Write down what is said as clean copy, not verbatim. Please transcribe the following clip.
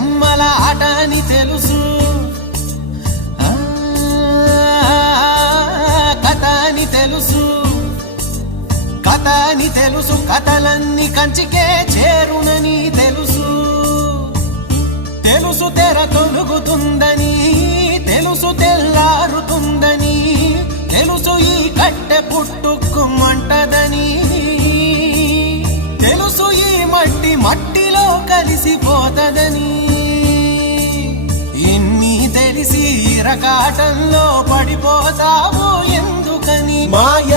బొమ్మల ఆట అని తెలుసు, కథ అని తెలుసు, కథ అని తెలుసు, కథలన్నీ కంచికే చేరునని తెలుసు. తెలుసు తెర తొలుగుతుందని, తెలుసు తెల్లారుతుందని, తెలుసు ఈ కట్టె పుట్టుకుమంటదని, తెలుసు ఈ మట్టి మట్టిలో కలిసిపోతదని. ఇన్ని తెలిసి ఇరకాటంలో పడిపోతావు ఎందుకని? మాయ